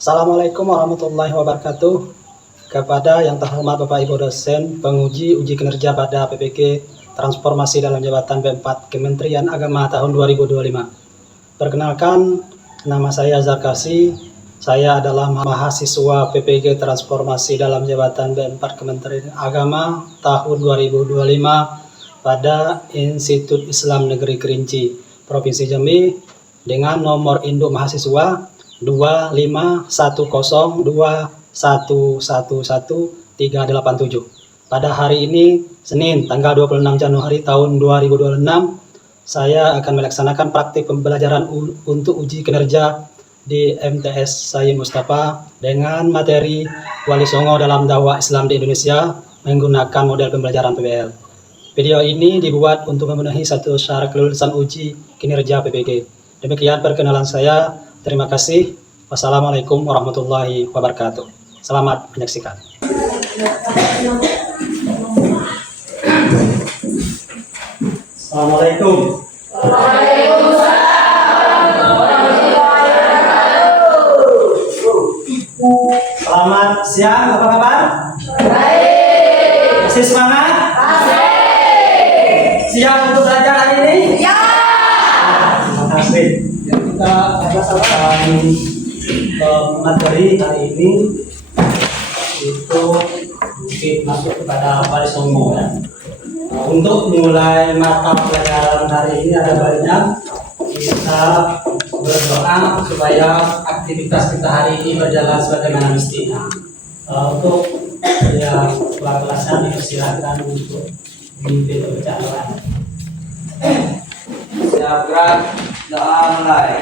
Assalamualaikum warahmatullahi wabarakatuh. Kepada yang terhormat Bapak Ibu dosen, penguji uji kinerja pada PPG Transformasi dalam Jabatan B4 Kementerian Agama tahun 2025. Perkenalkan, nama saya Zarkasi. Saya adalah mahasiswa PPG Transformasi dalam Jabatan B4 Kementerian Agama tahun 2025 pada Institut Islam Negeri Kerinci, Provinsi Jambi, dengan nomor induk mahasiswa 25102111387. Pada hari ini, Senin, tanggal 26 Januari tahun 2026, saya akan melaksanakan praktik pembelajaran untuk uji kinerja di MTS Sayyid Mustafa dengan materi Wali Songo dalam dakwah Islam di Indonesia menggunakan model pembelajaran PBL. Video ini dibuat untuk memenuhi satu syarat kelulusan uji kinerja PPG. Demikian perkenalan saya. Terima kasih. Wassalamualaikum warahmatullahi wabarakatuh. Selamat menyaksikan. Assalamualaikum. Selamat siang, apa kabar? Baik. Masih semangat? Masih. Siap untuk belajar hari ini? Ya. Terima kasih. Kita akan materi hari ini itu mungkin masuk kepada Wali Songo ya. Untuk mulai mata pelajaran hari ini ada banyak. Kita berdoa supaya aktivitas kita hari ini berjalan sebagaimana mestinya. Untuk yang kelas-kelasan dipersilakan untuk memimpin pembicaraan. Siap gerak, doa mulai.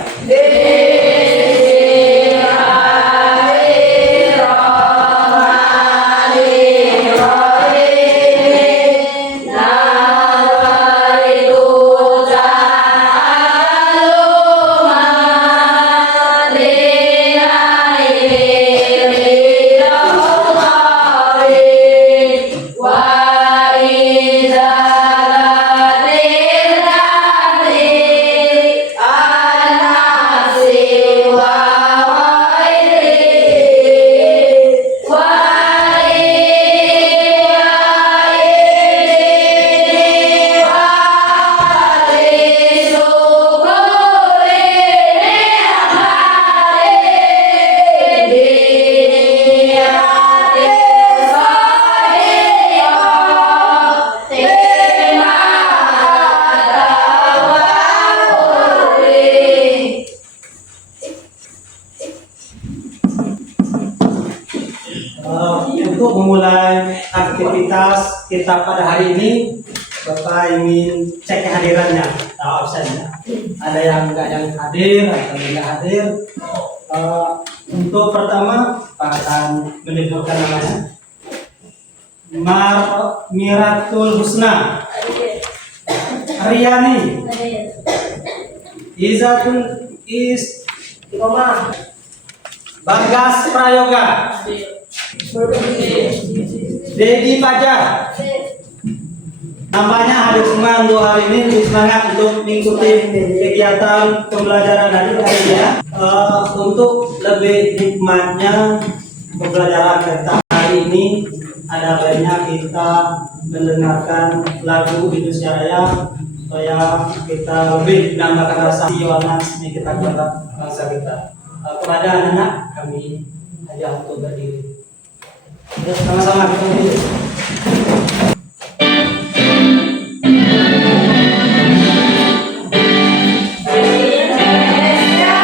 Untuk memulai aktivitas kita pada hari ini, Bapak ingin cek kehadirannya atau absennya. Ada yang hadir, atau tidak hadir. Untuk pertama, Pak akan menyebutkan namanya. Miratul Husna, Riani, Izatul Istiqomah, Bagas Prayoga, Dedi Fajar. Nampaknya hadir semua untuk hari ini, lebih semangat untuk mengikuti kegiatan pembelajaran hari ini ya. Untuk lebih nikmatnya pembelajaran kita hari ini, ada baiknya kita mendengarkan lagu Indonesia Raya supaya kita lebih menambahkan rasa jiwa seni kita kepada bangsa kita. Kepada anak-anak kami ajak untuk berdiri. Sama-sama kita berdiri. Indonesia,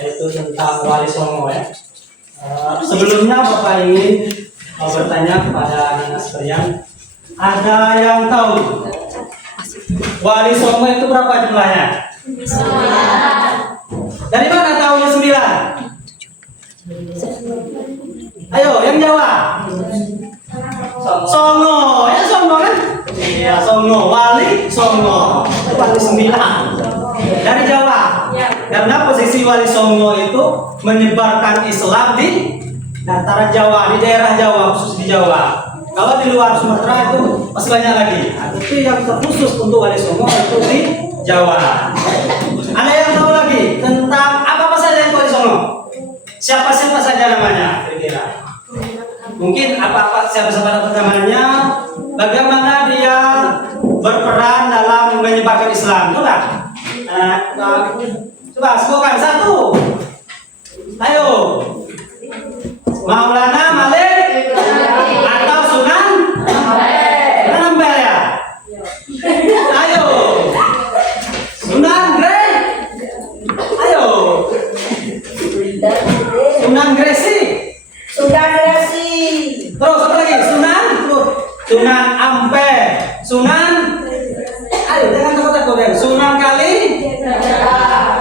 yaitu tentang Wali Songo ya. Sebelumnya Bapak ingin bertanya kepada anak sekalian, ada yang tahu Wali Songo itu berapa jumlahnya? 9. Dari mana tahunya 9? Ayo, yang jawab. Songo, ya Songo kan? Iya, Songo, Wali Songo. Itu Wali 9. Dari Jawa. Karena posisi Wali Songo itu menyebarkan Islam di dataran Jawa, di daerah Jawa, khusus di Jawa. Kalau di luar Sumatera itu masih banyak lagi. Tapi yang terkhusus untuk Wali Songo itu di Jawa. Ada yang tahu lagi tentang apa saja yang Wali Songo? Siapa-siapa saja namanya kira-kira? Mungkin apa-apa siapa-siapa namanya? Bagaimana dia berperan dalam menyebarkan Islam? Coba sebutkan satu. Ayo. Maulana Malik atau Sunan Ampel ya? Ayo. Sunan Gresik. Ayo. Sunan Gresik. Terus apa lagi? Sunan Ampel. Ayo jangan takut-takut ya. Sunan Kali.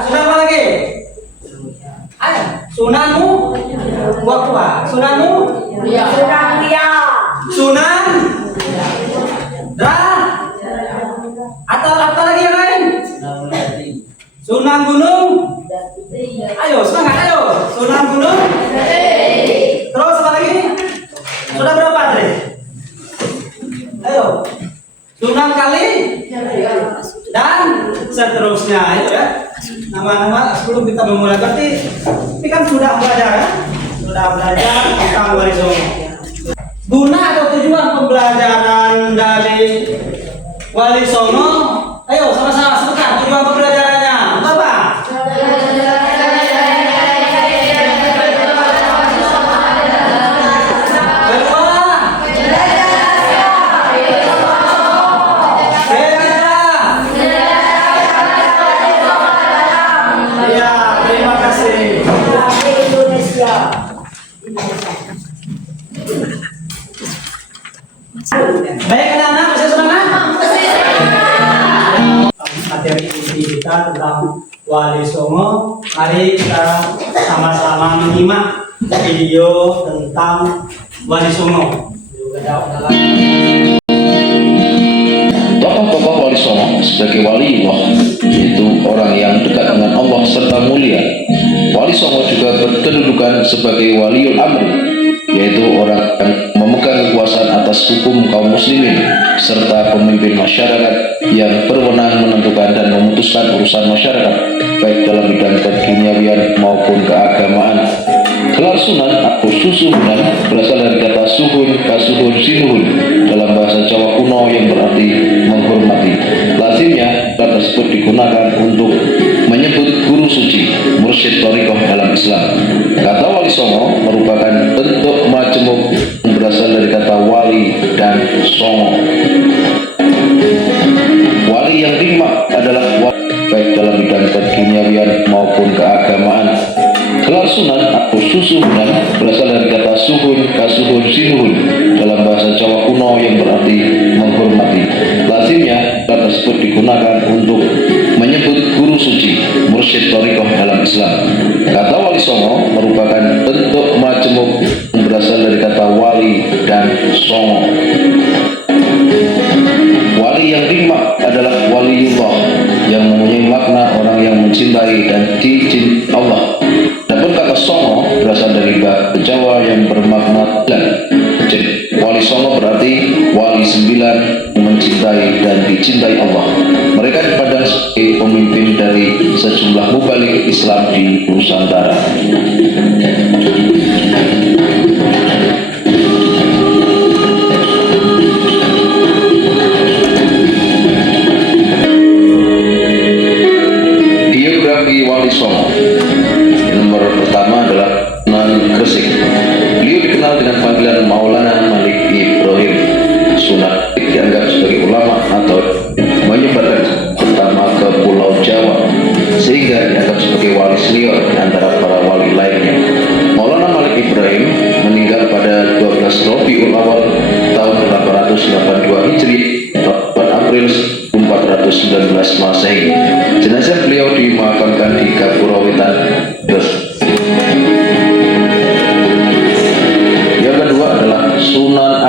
Sunan apa lagi? Ayo. Sunanmu. Sunanmu. Sunan. Atau apa lagi yang lain? Sunan Gunung. Ayo semangat ayo. Sunan Gunung. Terus apa lagi? Sudah berapa Andre? Ayo. Sunan Kali dan seterusnya itu ya. Nama-nama sebelum kita memulai berarti ini kan sudah belajar ya? Sudah belajar tentang Wali Songo. Guna atau tujuan pembelajaran dari Wali Songo? Ayo sama-sama sebutkan tujuan pembelajarannya. Apa? Baik anak-anak, bisa semangat? Materi inti kita tentang Wali Songo. Mari kita sama-sama menyimak video tentang Wali Songo. Tokoh-tokoh Wali Songo sebagai waliullah, yaitu orang yang dekat dengan Allah serta mulia. Wali Songo juga berkedudukan sebagai waliul amri, yaitu orang yang memegang kekuasaan atas hukum kaum muslimin serta pemimpin masyarakat yang berwenang menentukan dan memutuskan urusan masyarakat baik dalam bidang keduniawian maupun keagamaan. Gelar sunan atau susuhunan berasal dari kata suhun, kasuhun, sinuhun dalam bahasa Jawa kuno yang berarti menghormati. Lazimnya kata tersebut digunakan untuk menyebut guru suci, mursyid thariqah dalam Islam. Kata Wali Songo merupakan bentuk majemuk yang berasal dari kata wali dan songo. Wali yang nikmat adalah wali baik dalam bidang keduniawian maupun keagamaan. Gelar sunan atau susuhunan berasal dari kata suhun, kasuhun, sinuhun dalam bahasa Jawa kuno yang berarti menghormati. Lazimnya kata tersebut digunakan untuk menyebut guru suci, mursyid thariqah dalam Islam. Kata Wali Songo merupakan bentuk majemuk yang berasal dari kata wali dan songo. Wali yang nikmat adalah waliullah yang mempunyai makna orang yang mencintai dan dicintai Allah. Adapun kata songo berasal dari bahasa Jawa yang bermakna dan. Jadi Wali Songo berarti wali 9 yang mencintai dan dicintai Allah. Mereka dipandang sebagai pemimpin dari sejumlah mubalik Islam di Nusantara. Biografi Wali Songo. Nomor pertama adalah Sunan Gresik. Beliau dikenal dengan panggilan Maulana Malik Ibrahim. Sunan dianggap sebagai ulama atau menyebarkan pertama ke Pulau Jawa, sehingga dianggap sebagai wali senior Rabiul Awal tahun 882 Hijri, 8 April 1419 Masehi. Jenazah beliau dimakamkan di Gapura Wetan, Brebes. Yang kedua adalah Sunan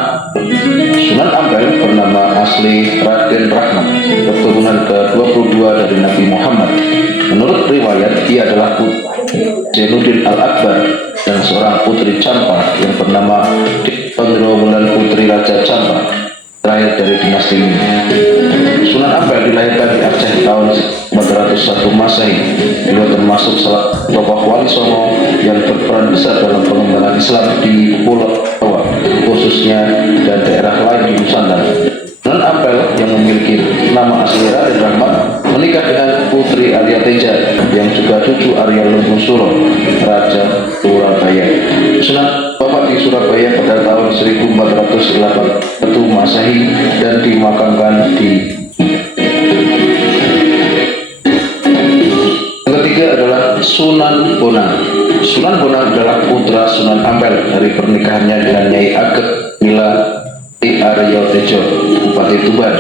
Ampel bernama asli Raden Rahmat, keturunan ke-22 dari Nabi Muhammad. Menurut riwayat, ia adalah putri Zainuddin Al-Akbar dan seorang putri Campa yang bernama Tondrowulan Putri Raja Campa, terakhir dari dinasti ini. Sunan Ampel dilahirkan di Aceh tahun 401 Masehi. Beliau termasuk salah tokoh Wali Songo yang berperan besar dalam pengembangan Islam di Pulau Jawa, khususnya dan daerah lain di Nusantara. Sunan Ampel yang memiliki nama asli Raden Rahmat menikah dengan Putri Arya Teja yang juga cucu Arya Lumbung Suro, Raja Surabaya. Sunan wafat di Surabaya pada tahun 1481 Masehi dan dimakamkan di. Yang ketiga adalah Sunan Bonang. Sunan Bonang adalah putra Sunan Ampel dari pernikahannya dengan Nyai Ageng Mila Arya Tejo, Bupati Tuban.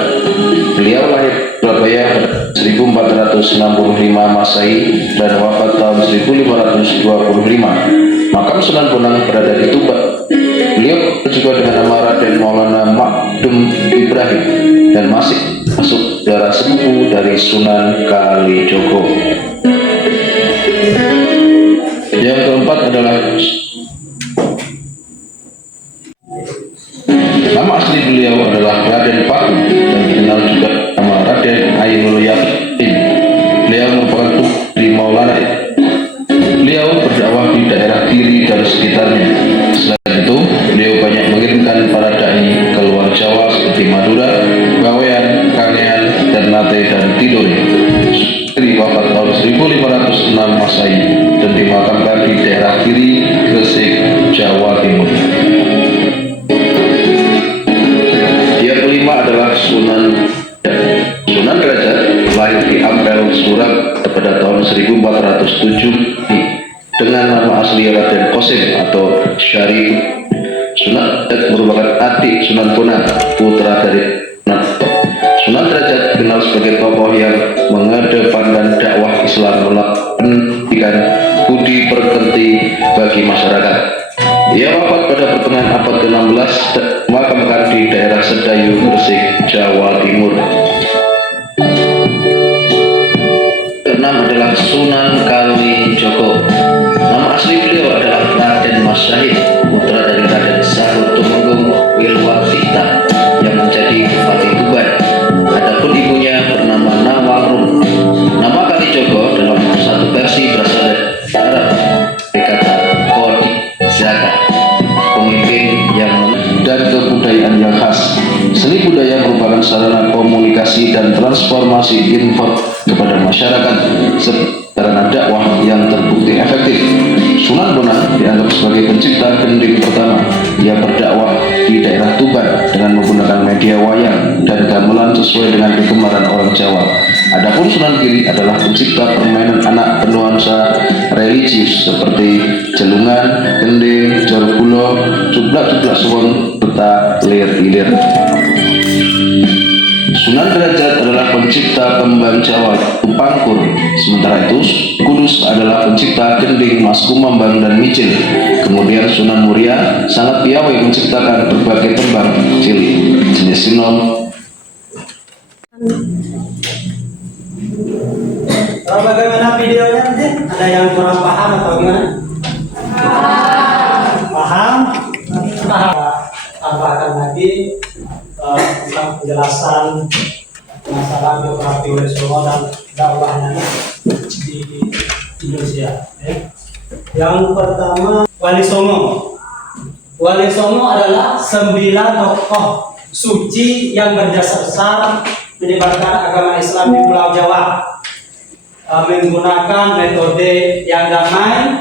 Beliau lahir Surabaya pada 1465 Masehi dan wafat tahun 1525. Makam Sunan Bonang berada di Tuban. Beliau juga dengan nama Raden Maulana Makdum Ibrahim dan masih masuk darah sepupu dari Sunan Kalijogo. Yang keempat adalah nama asli beliau adalah Raden Paku dan dikenal juga nama Raden Ainul Yakin. Beliau merupakan putri Maulana. Beliau berdakwah di daerah Kiri dan sekitarnya. Selain itu, beliau banyak mengirimkan para dai ke luar Jawa seperti Madura, Bawean, Kangean, Ternate, dan Tidore. Istri wafat tahun 1506 Masehi dan dimakamkan di daerah Kiri, Gresik, Jawa Timur. Yang kelima adalah Sunan Derajat, lahir di Ampel, Surat pada tahun 1407 dengan nama asli Raden Qasim atau Syarif. Sunan Derajat merupakan adik Sunan Bonang, putra dari Sunan Derajat dikenal sebagai tokoh yang mengedepankan dakwah Islam melalui pendidikan budi pekerti bagi masyarakat. Ia wafat pada pertengahan abad ke-16 dan dimakamkan di daerah Sedayu, Gresik, Jawa Timur. Keenam adalah Sunan Kalijogo. Nama asli beliau adalah Raden Mas Syahid, putra dari Raden Sahur Tumenggung Wilwatikta yang menjadi Bupati Tuban. Adapun ibunya bernama Nawangrum. Nama Kalijogo dalam satu versi berasal dari Arab, berkata Kodi Zaka, pemimpin yang dan kebudayaan yang khas. Seni budaya merupakan sarana komunikasi dan transformasi info kepada masyarakat sarana dakwah yang terbukti efektif. Sunan Bonang dianggap sebagai pencipta gending pertama. Ia berdakwah di daerah Tuban dengan menggunakan media wayang dan gamelan sesuai dengan kegemaran orang Jawa. Adapun Sunan Giri adalah pencipta permainan anak bernuansa religius seperti jelungan, gending, jorbulo, cublak-cublak suwon, serta lir-ilir. Sunan Derajat adalah pencipta kembang Jawa Pangkur. Sementara itu, Kudus adalah pencipta gending, mas kumambang, dan micil. Kemudian Sunan Muria sangat piawai menciptakan berbagai tembang cilik jenis sinom. Bagaimana videonya nanti? Ada yang kurang paham atau gimana? Paham? Tambahkan lagi tentang penjelasan masalah biografi Wali Songo dan dakwahnya di Indonesia. Yang pertama, Wali Songo. Wali Songo adalah 9 tokoh suci yang berjasa besar menyebarkan agama Islam di Pulau Jawa, menggunakan metode yang damai,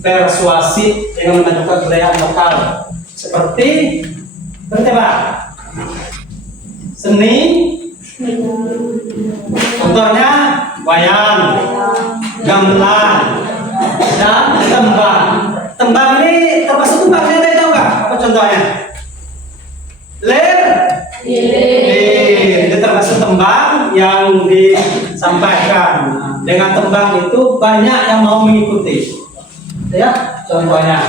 persuasif dengan menentukan budaya lokal seperti seni, contohnya wayang, gamelan, dan tembang. Tembang ini termasuk tembang, tahu nggak? Apa contohnya? sampaikan. Nah, dengan tembang itu banyak yang mau mengikuti. Ya, contohnya.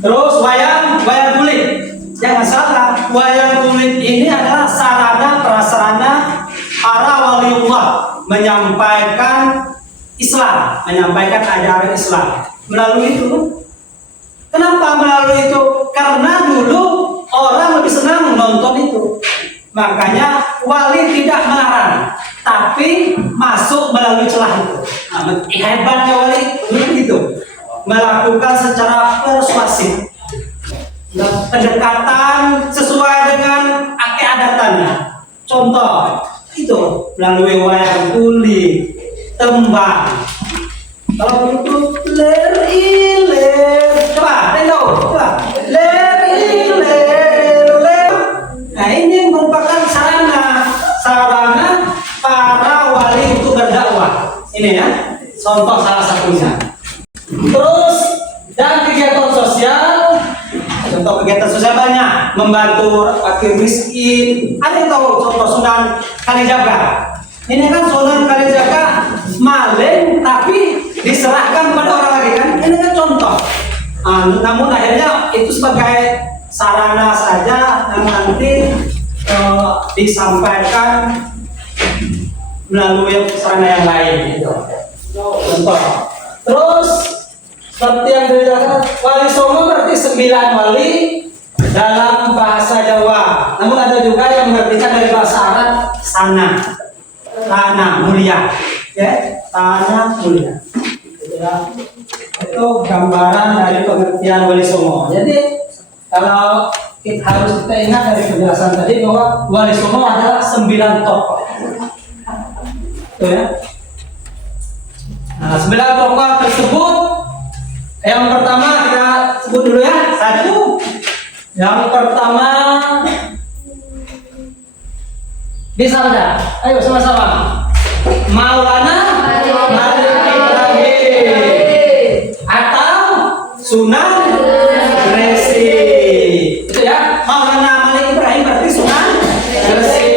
Terus wayang kulit. Jangan salah, wayang kulit ini adalah sarana prasarana para waliullah menyampaikan Islam, menyampaikan ajaran Islam melalui itu. Kenapa melalui itu? Karena dulu orang lebih senang menonton itu. Makanya wali tidak melarang, tapi masuk melalui celah itu. Nah, hebatnya wali itu melakukan secara persuasif, pendekatan sesuai dengan keadatannya. Contoh itu melalui wayang kulit, tembang. Kalau begitu ler coba ler. Nah, ini merupakan sarana para wali untuk berdakwah. Ini ya, contoh salah satunya. Terus dan kegiatan sosial, contoh kegiatan sosial banyak, membantu fakir miskin. Ada yang tahu contoh Sunan Kalijaga? Ini kan Sunan Kalijaga maling tapi diserahkan kepada orang lagi kan? Ini kan contoh. Namun akhirnya itu sebagai sarana saja yang nanti disampaikan melalui sarana yang lain gitu. Contoh. Terus seperti yang dijelaskan, wali songo berarti 9 wali dalam bahasa Jawa. Namun ada juga yang mengartikan dari bahasa Arab tanah mulia, ya, tanah mulia. Itu gambaran dari pengertian wali songo. Jadi kalau harus kita ingat dari penjelasan tadi bahwa wali songo adalah 9 tokoh. Itu ya. Nah, 9 tokoh tersebut, yang pertama kita sebut dulu ya, satu. Yang pertama bisa ada. Ayo sama-sama. Maulana Malik Ibrahim atau Sunan Resi. Itu ya. Maulana Malik Ibrahim berarti Sunan Resi.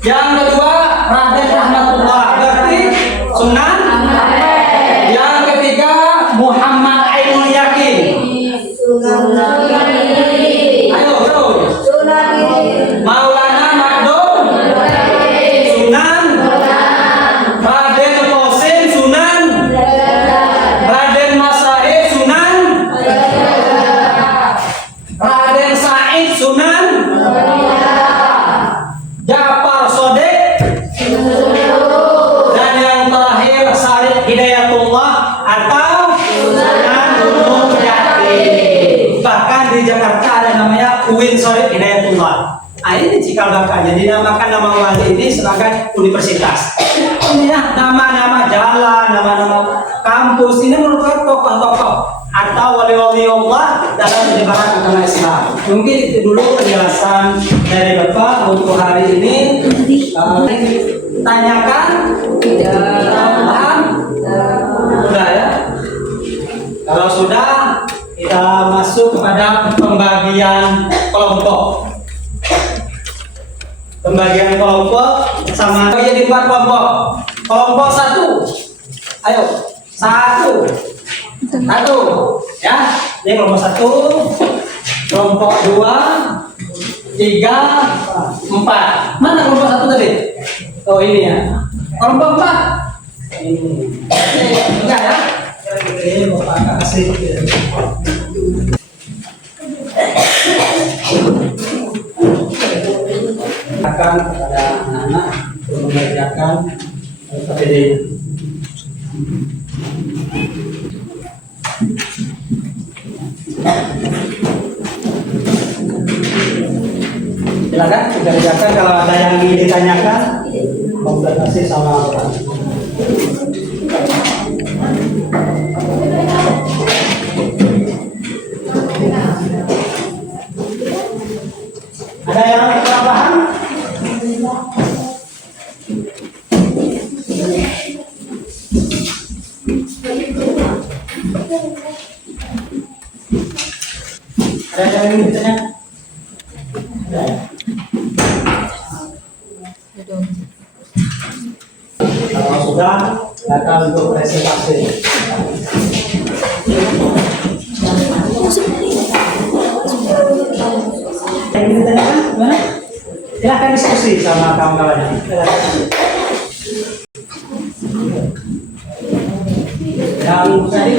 Yang kedua Raden Rahmatullah berarti Sunan. Yang ketiga Muhammad Ainul Yakin. Ayo terus. Maulana Makdum Sunan. Raden Qasim Sunan. Raden Masahid Sunan. Raden Said Sunan. Ja'far Shadiq. Dan yang terakhir Syarif Hidayatullah atau Sunan Gunung Jati. Bahkan di Jakarta ada namanya UIN Syarif Hidayatullah. Nah, ini cikal bakalnya dinamakan nama wali ini sebagai universitas. Ini ya nama-nama jalan, nama-nama kampus ini merupakan tokoh-tokoh atau wali-wali Allah dalam penyebaran agama Islam. Mungkin itu dulu penjelasan dari Bapak untuk hari ini. Tanyakan, paham? Sudah ya? Kalau sudah, kita masuk kepada pembagian kelompok. Pembagian kelompok sama jadi 4 kelompok. Kelompok 1, ayo 1, ya. Ini kelompok 1, kelompok 2, 3, 4. Mana kelompok 1 tadi? Oh ini ya. Kelompok 4. Ini. Enggak ya? Ini Bapak akan kasih. Akan kepada anak-anak untuk mengerjakan seperti ini. Silakan dikerjakan, kalau ada yang ingin ditanyakan konsultasi sama Bapak. Ada yang kurang paham? Ada yang ingin ditanya? Ada. silakan untuk presentasi. Yang ini ditanyakan gimana? Silahkan diskusi sama kawan-kawan. Yang tadi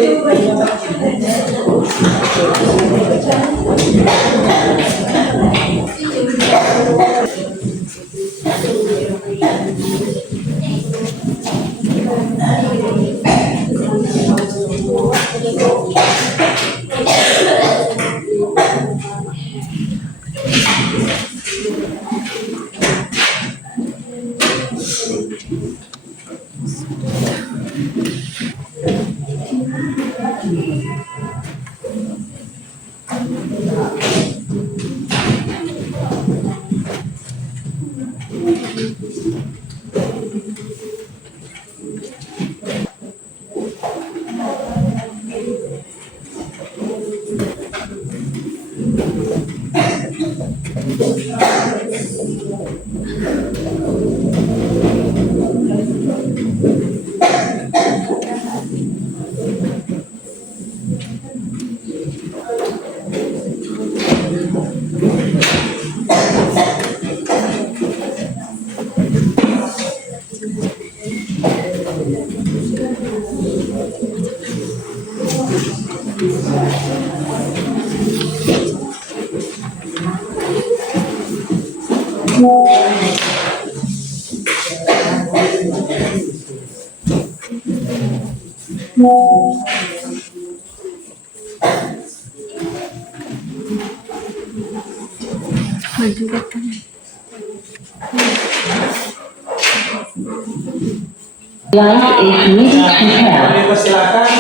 Light is needed to help. kami persilakan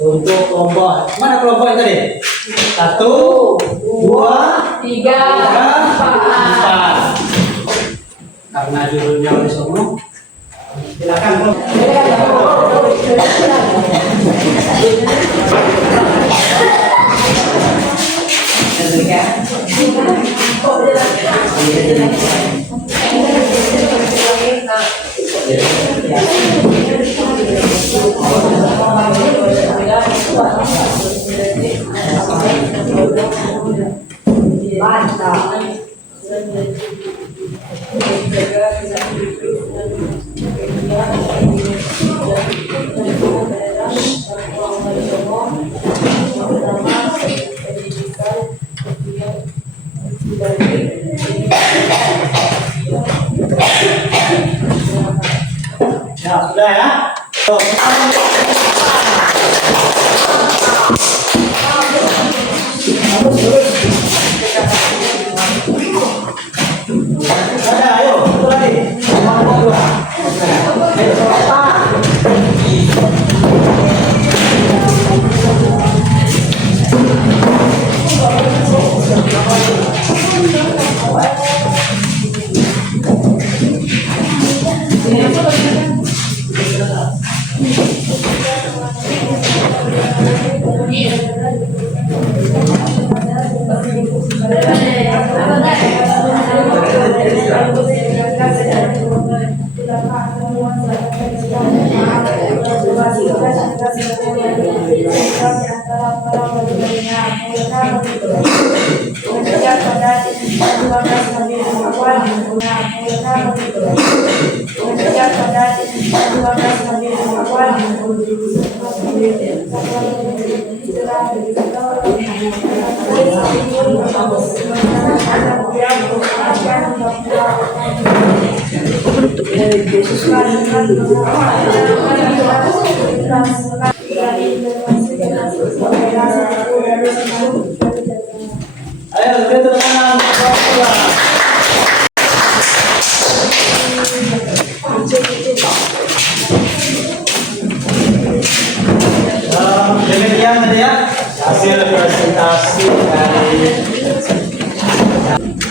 untuk kelompok. Mana kelompok yang tadi? 1, 2, 3, 4. Karena judulnya oleh semua. Silakan kelompok. Ya, sudah ya. Tuh. Ada, ayo, satu lagi. Nomor 2. Ayo, ayo, tepuk tangan. Demikian tadi ya hasil presentasi dari.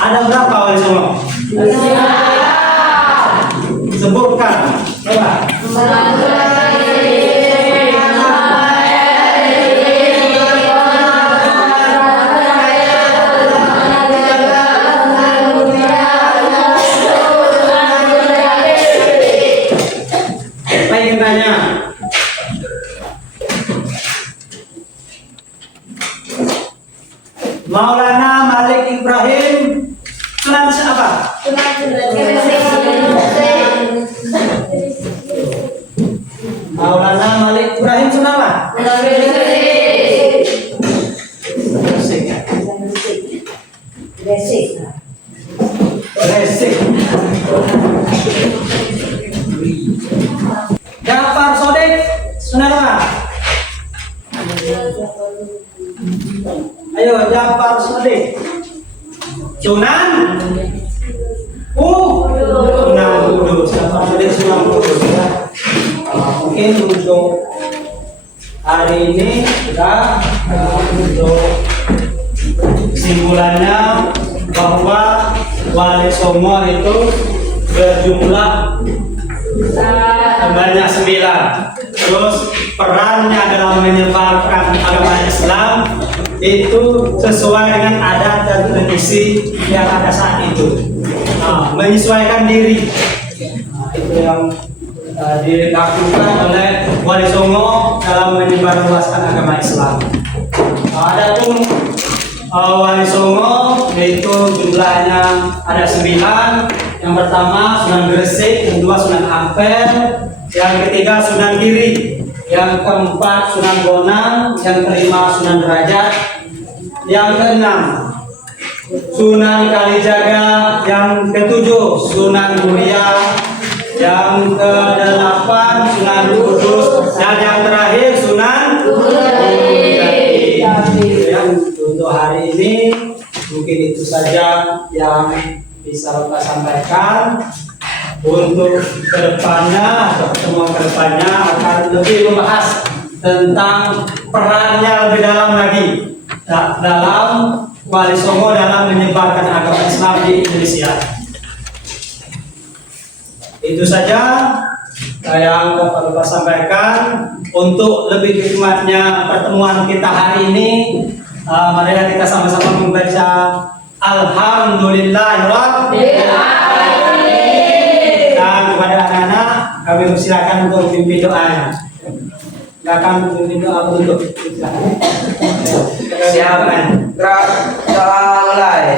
Ada berapa wali songo? Sebutkan, coba. Saya ingin tanya, Maulana Malik Ibrahim Sunan apa? Maulana Malik Ibrahim Sunan apa? Resik. Jafar Sodik Sunan apa? Ayo Jafar Sodik Sunan Sunan Kudus. Jafar Sodik Sunan Kudus ya. Mungkin untuk hari ini kita untuk kesimpulannya bahwa Wali Songo itu berjumlah banyak 9. Terus perannya dalam menyebarkan agama Islam itu sesuai dengan adat dan tradisi yang ada saat itu. Menyesuaikan diri. Itu yang dilakukan oleh Wali Songo dalam menyebarluaskan agama Islam. Adapun Wali Songo yaitu jumlahnya ada 9. Yang pertama Sunan Gresik, yang kedua Sunan Ampel, yang ketiga Sunan Giri, yang keempat Sunan Bonang, yang kelima Sunan Derajat, yang keenam Sunan Kalijaga, yang ketujuh Sunan Muria, yang kedelapan Sunan Kudus, dan yang terakhir Sunan Gunung. Untuk hari ini mungkin itu saja yang bisa Bapak sampaikan. Untuk kedepannya atau pertemuan kedepannya akan lebih membahas tentang perannya lebih dalam lagi dalam Wali Songo dalam menyebarkan agama Islam di Indonesia. Itu saja yang dapat Bapak sampaikan. Untuk lebih hikmatnya pertemuan kita hari ini, mari kita sama-sama membaca Alhamdulillahirabbil alamin. Dan kepada anak-anak kami persilakan untuk memimpin doanya. Silakan memimpin doa untuk kita. Siapa? Gerak doa mulai.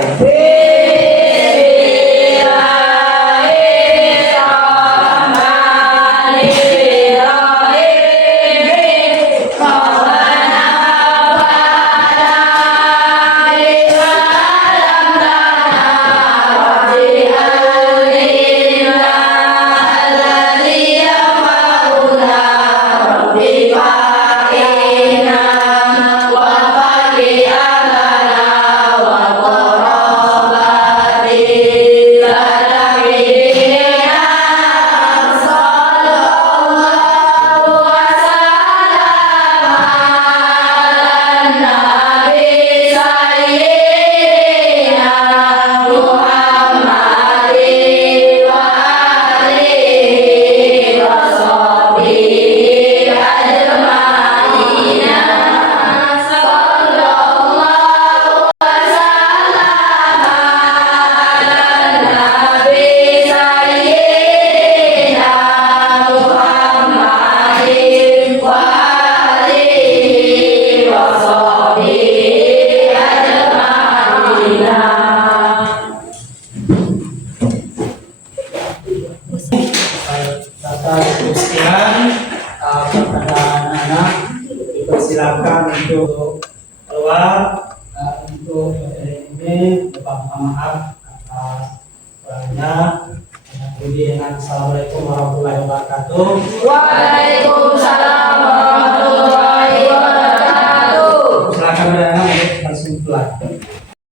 Silakan untuk keluar untuk ini Bapak maaf atas kurangnya. Assalamualaikum warahmatullahi wabarakatuh. Waalaikumsalam warahmatullahi wabarakatuh. Silakan berada langsung pulang.